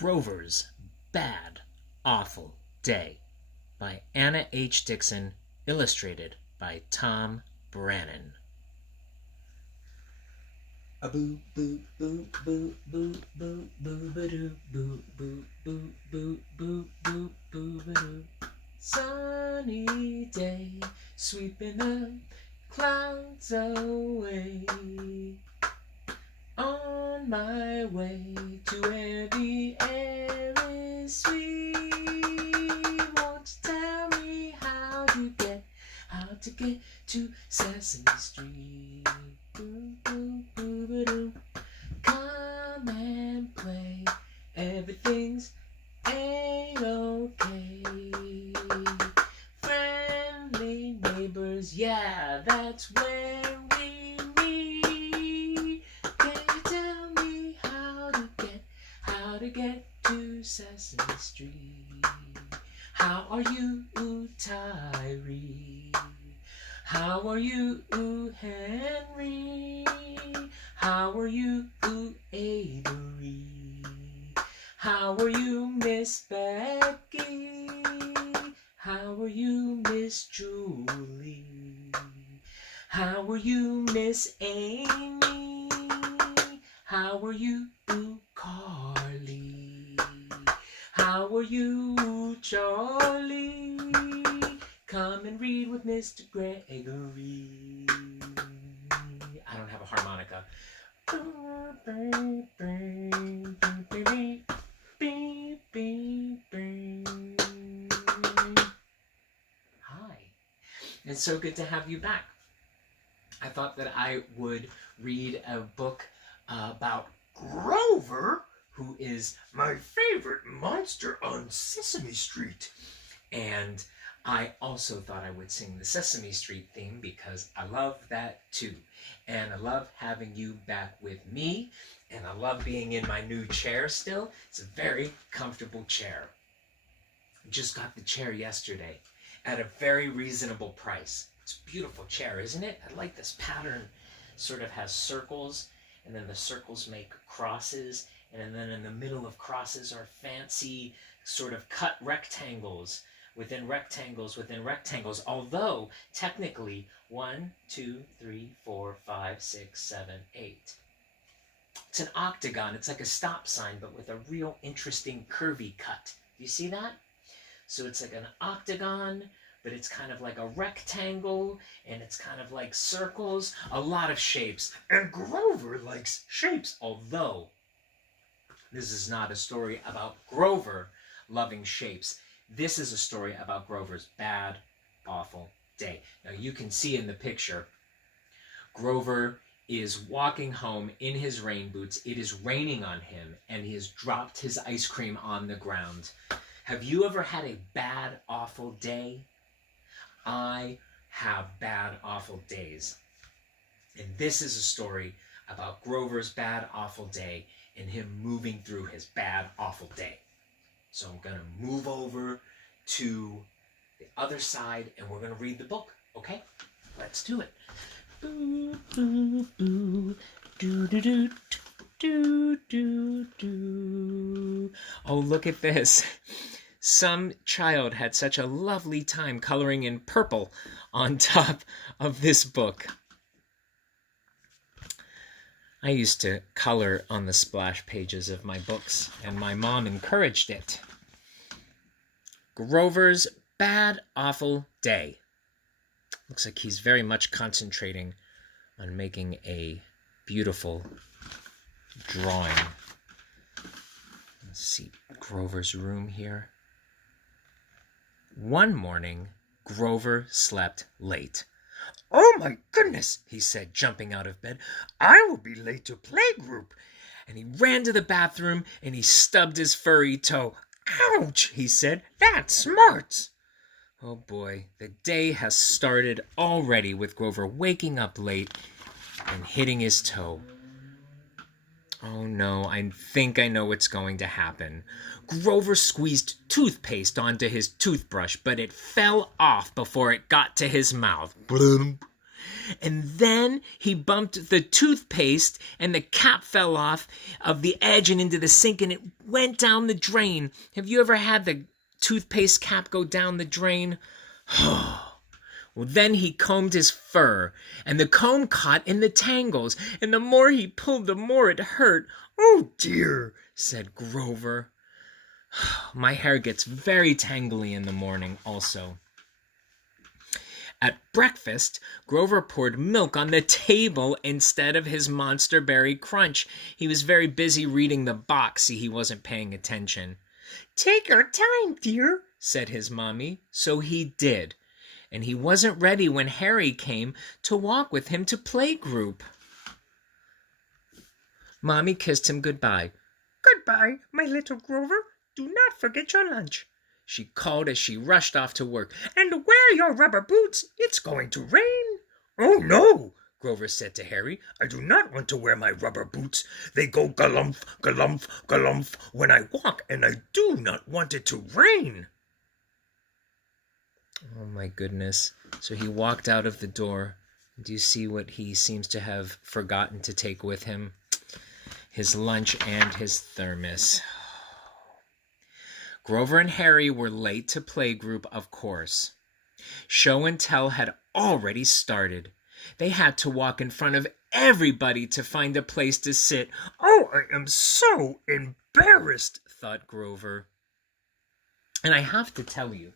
Grover's Bad, Awful Day by Anna H. Dickson, illustrated by Tom Brannon. A boo boo boo boo boo boo boo ba doo boo boo boo boo boo boo boo ba doo. Sunny day, sweeping the clouds away. On my way to where the air is sweet. Won't you tell me how to get to Sesame Street? Boo, boo, boo, ba, doo. Come and play. Everything's A-okay. Friendly neighbors, yeah, that's where we meet. Can you tell me how to get to Sesame Street? How are you, Tyree? How are you, Henry? How are you, Avery? How are you, Miss Becky? How are you, Miss Julie? How are you, Miss Amy? How are you, Carly? How are you, Charlie? Come and read with Mr. Gregory. I don't have a harmonica. Hi. It's so good to have you back. I thought that I would read a book about Grover, who is my favorite monster on Sesame Street. And I also thought I would sing the Sesame Street theme because I love that too. And I love having you back with me. And I love being in my new chair still. It's a very comfortable chair. Just got the chair yesterday at a very reasonable price. It's a beautiful chair, isn't it? I like this pattern. Sort of has circles, and then the circles make crosses, and then in the middle of crosses are fancy sort of cut rectangles within rectangles within rectangles, although technically 1, 2, 3, 4, 5, 6, 7, 8. It's an octagon. It's like a stop sign, but with a real interesting curvy cut. Do you see that? So it's like an octagon, but it's kind of like a rectangle, and it's kind of like circles, a lot of shapes. And Grover likes shapes, although this is not a story about Grover loving shapes. This is a story about Grover's bad, awful day. Now you can see in the picture, Grover is walking home in his rain boots. It is raining on him, and he has dropped his ice cream on the ground. Have you ever had a bad, awful day? I have bad, awful days. And this is a story about Grover's bad, awful day and him moving through his bad, awful day. So I'm going to move over to the other side and we're going to read the book. Okay? Let's do it. Boo, boo, boo. Do, do, do, do, do, do. Oh, look at this. Some child had such a lovely time coloring in purple on top of this book. I used to color on the splash pages of my books, and my mom encouraged it. Grover's bad, awful day. Looks like he's very much concentrating on making a beautiful drawing. Let's see, Grover's room here. One morning, Grover slept late. "Oh my goodness," he said, jumping out of bed. "I will be late to playgroup." And he ran to the bathroom and he stubbed his furry toe. "Ouch," he said. "That smarts." Oh boy, the day has started already with Grover waking up late and hitting his toe. Oh no, I think I know what's going to happen. Grover squeezed toothpaste onto his toothbrush, but it fell off before it got to his mouth. Bloom. And then he bumped the toothpaste and the cap fell off of the edge and into the sink and it went down the drain. Have you ever had the toothpaste cap go down the drain? Well, then he combed his fur, and the comb caught in the tangles, and the more he pulled, the more it hurt. "Oh, dear," said Grover. My hair gets very tangly in the morning also. At breakfast, Grover poured milk on the table instead of his Monster Berry Crunch. He was very busy reading the box. See, he wasn't paying attention. "Take your time, dear," said his mommy. So he did. And he wasn't ready when Harry came to walk with him to playgroup. Mommy kissed him goodbye. "Goodbye, my little Grover. Do not forget your lunch," she called as she rushed off to work. "And wear your rubber boots. It's going to rain." "Oh, no," Grover said to Harry. "I do not want to wear my rubber boots. They go galumph, galumph, galumph when I walk, and I do not want it to rain." Oh my goodness. So he walked out of the door. Do you see what he seems to have forgotten to take with him? His lunch and his thermos. Grover and Harry were late to playgroup, of course. Show and tell had already started. They had to walk in front of everybody to find a place to sit. "Oh, I am so embarrassed," thought Grover. And I have to tell you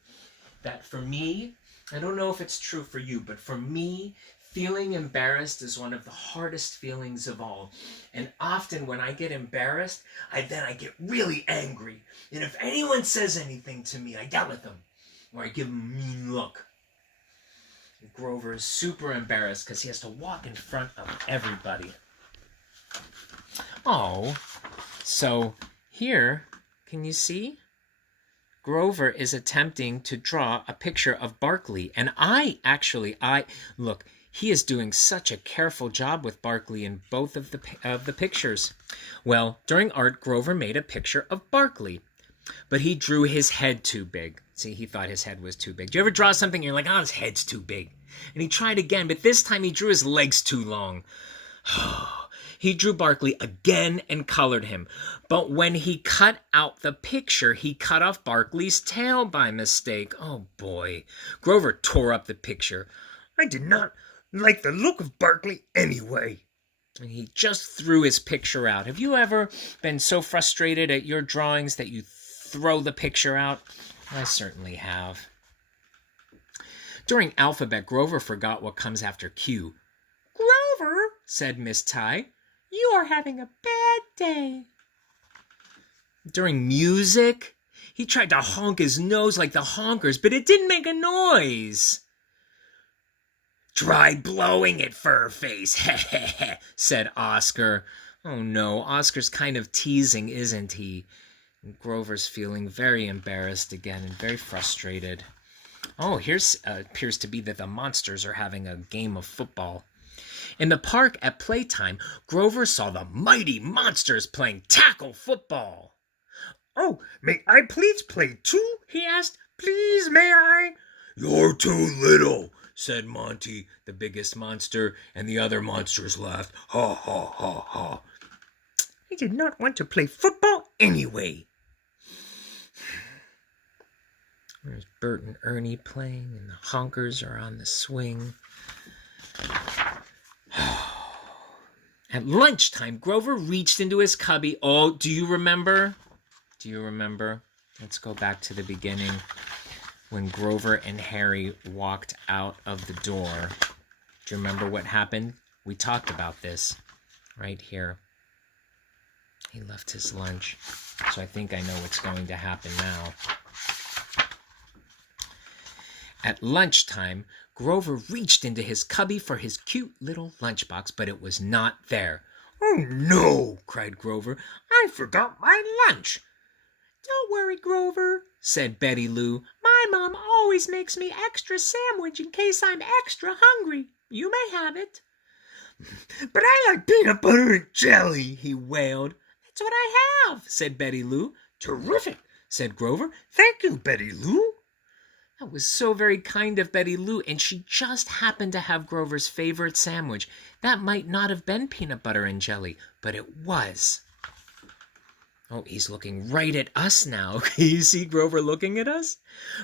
that for me, I don't know if it's true for you, but for me, feeling embarrassed is one of the hardest feelings of all. And often when I get embarrassed, I get really angry. And if anyone says anything to me, I yell at them or I give them a mean look. Grover is super embarrassed because he has to walk in front of everybody. Oh, so here, can you see? Grover is attempting to draw a picture of Barkley. And look, he is doing such a careful job with Barkley in both of the pictures. Well, during art, Grover made a picture of Barkley, but he drew his head too big. See, he thought his head was too big. Do you ever draw something and you're like, "Oh, his head's too big"? And he tried again, but this time he drew his legs too long. He drew Barkley again and colored him. But when he cut out the picture, he cut off Barkley's tail by mistake. Oh, boy. Grover tore up the picture. "I did not like the look of Barkley anyway." And he just threw his picture out. Have you ever been so frustrated at your drawings that you throw the picture out? I certainly have. During alphabet, Grover forgot what comes after Q. "Grover," said Miss Ty, "you are having a bad day." During music, he tried to honk his nose like the honkers, but it didn't make a noise. "Try blowing it, Furface," said Oscar. Oh no, Oscar's kind of teasing, isn't he? And Grover's feeling very embarrassed again and very frustrated. Oh, here's appears to be that the monsters are having a game of football. In the park at playtime, Grover saw the mighty monsters playing tackle football. "Oh, may I please play too?" he asked. "Please, may I?" "You're too little," said Monty, the biggest monster, and the other monsters laughed. Ha, ha, ha, ha. He did not want to play football anyway. There's Bert and Ernie playing, and the honkers are on the swing. At lunchtime, Grover reached into his cubby. Oh, do you remember? Let's go back to the beginning when Grover and Harry walked out of the door. Do you remember what happened? We talked about this right here. He left his lunch, so I think I know what's going to happen now. At lunchtime, Grover reached into his cubby for his cute little lunchbox, but it was not there. "Oh, no!" cried Grover. "I forgot my lunch." "Don't worry, Grover," said Betty Lou. "My mom always makes me extra sandwich in case I'm extra hungry. You may have it." "But I like peanut butter and jelly," he wailed. "That's what I have," said Betty Lou. "Terrific," said Grover. "Thank you, Betty Lou." That was so very kind of Betty Lou, and she just happened to have Grover's favorite sandwich. That might not have been peanut butter and jelly, but it was. Oh, he's looking right at us now. Can you see Grover looking at us?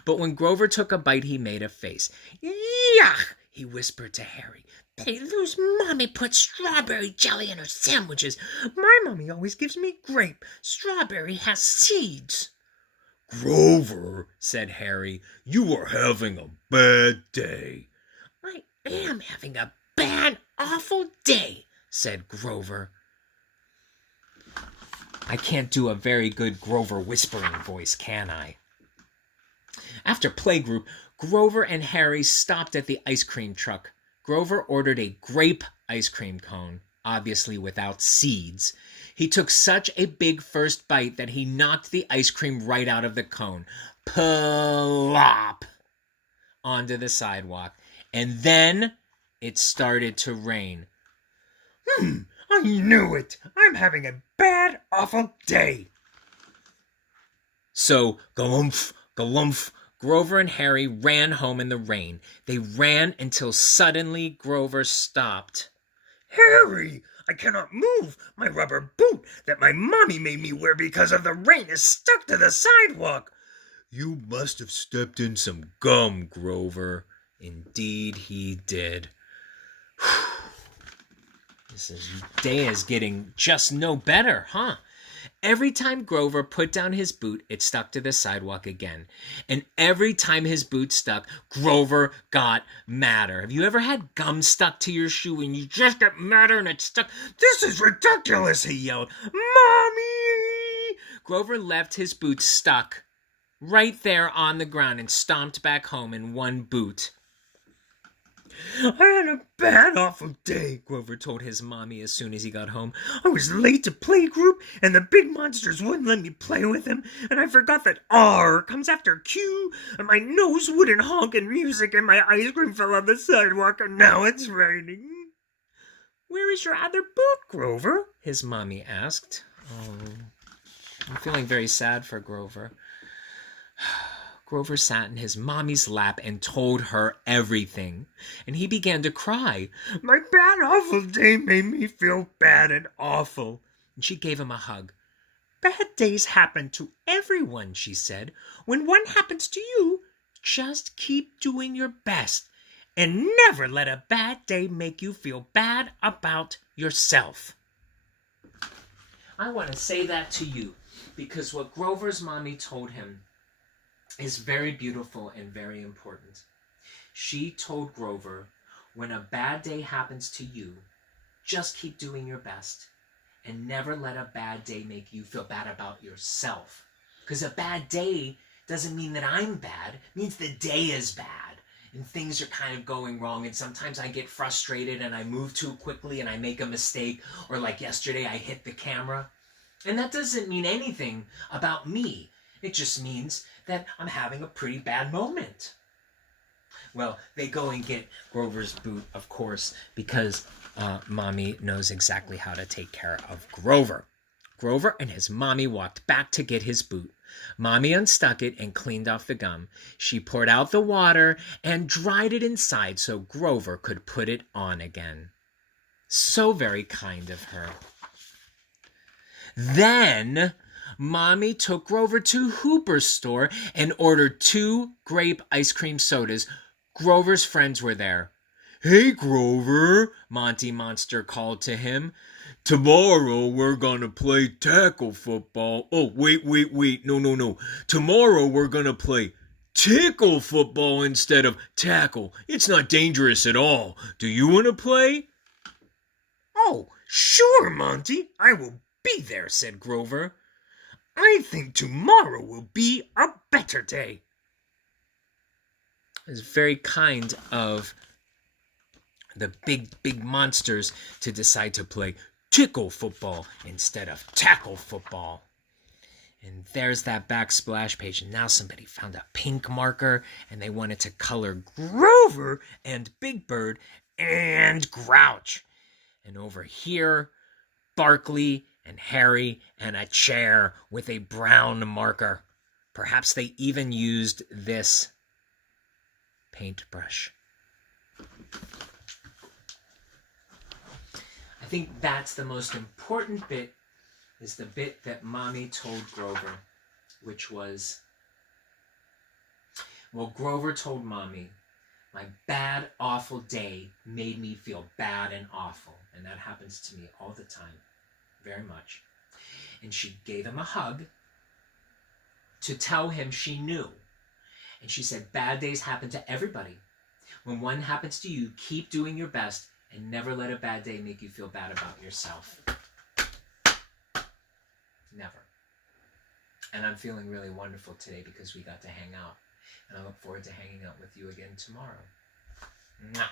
But when Grover took a bite, he made a face. Yuck, he whispered to Harry. Betty Lou's mommy put strawberry jelly in her sandwiches. My mommy always gives me grape. Strawberry has seeds. Grover, said Harry, you are having a bad day. I am having a bad, awful day, said Grover. I can't do a very good Grover whispering voice, can I? After playgroup, Grover and Harry stopped at the ice cream truck. Grover ordered a grape ice cream cone, obviously without seeds. He took such a big first bite that he knocked the ice cream right out of the cone. Plop! Onto the sidewalk. And then it started to rain. I knew it! I'm having a bad, awful day! So, galumph, galumph, Grover and Harry ran home in the rain. They ran until suddenly Grover stopped. Harry, I cannot move! My rubber boot that my mommy made me wear because of the rain is stuck to the sidewalk! You must have stepped in some gum, Grover. Indeed he did. This day is getting just no better, huh? Every time Grover put down his boot, it stuck to the sidewalk again. And every time his boot stuck, Grover got madder. Have you ever had gum stuck to your shoe and you just get madder and it stuck? This is ridiculous, he yelled. Mommy! Grover left his boot stuck right there on the ground and stomped back home in one boot. I had a bad, awful day, Grover told his mommy as soon as he got home. I was late to playgroup, and the big monsters wouldn't let me play with them, and I forgot that R comes after Q, and my nose wouldn't honk in music, and my ice cream fell on the sidewalk, and now it's raining. Where is your other boot, Grover? His mommy asked. Oh, I'm feeling very sad for Grover. Grover sat in his mommy's lap and told her everything, and he began to cry. My bad, awful day made me feel bad and awful. And she gave him a hug. Bad days happen to everyone, she said. When one happens to you, just keep doing your best and never let a bad day make you feel bad about yourself. I want to say that to you because what Grover's mommy told him is very beautiful and very important. She told Grover, when a bad day happens to you, just keep doing your best and never let a bad day make you feel bad about yourself. Because a bad day doesn't mean that I'm bad. It means the day is bad and things are kind of going wrong, and sometimes I get frustrated and I move too quickly and I make a mistake, or like yesterday I hit the camera. And that doesn't mean anything about me. It just means that I'm having a pretty bad moment. Well, they go and get Grover's boot, of course, because Mommy knows exactly how to take care of Grover. Grover and his mommy walked back to get his boot. Mommy unstuck it and cleaned off the gum. She poured out the water and dried it inside so Grover could put it on again. So very kind of her. Then Mommy took Grover to Hooper's store and ordered 2 grape ice cream sodas. Grover's friends were there. Hey, Grover, Monty Monster called to him. Tomorrow we're gonna play tackle football. Oh, wait. No. Tomorrow we're gonna play tickle football instead of tackle. It's not dangerous at all. Do you want to play? Oh, sure, Monty. I will be there, said Grover. I think tomorrow will be a better day. It was very kind of the big monsters to decide to play tickle football instead of tackle football. And there's that backsplash page. And now somebody found a pink marker and they wanted to color Grover and Big Bird and Grouch. And over here, Barkley and Harry and a chair with a brown marker. Perhaps they even used this paintbrush. I think that's the most important bit, is the bit that Mommy told Grover, which was, well, Grover told Mommy, my bad, awful day made me feel bad and awful. And that happens to me all the time, very much. And she gave him a hug to tell him she knew. And she said, bad days happen to everybody. When one happens to you, keep doing your best and never let a bad day make you feel bad about yourself. Never. And I'm feeling really wonderful today because we got to hang out. And I look forward to hanging out with you again tomorrow. Mwah.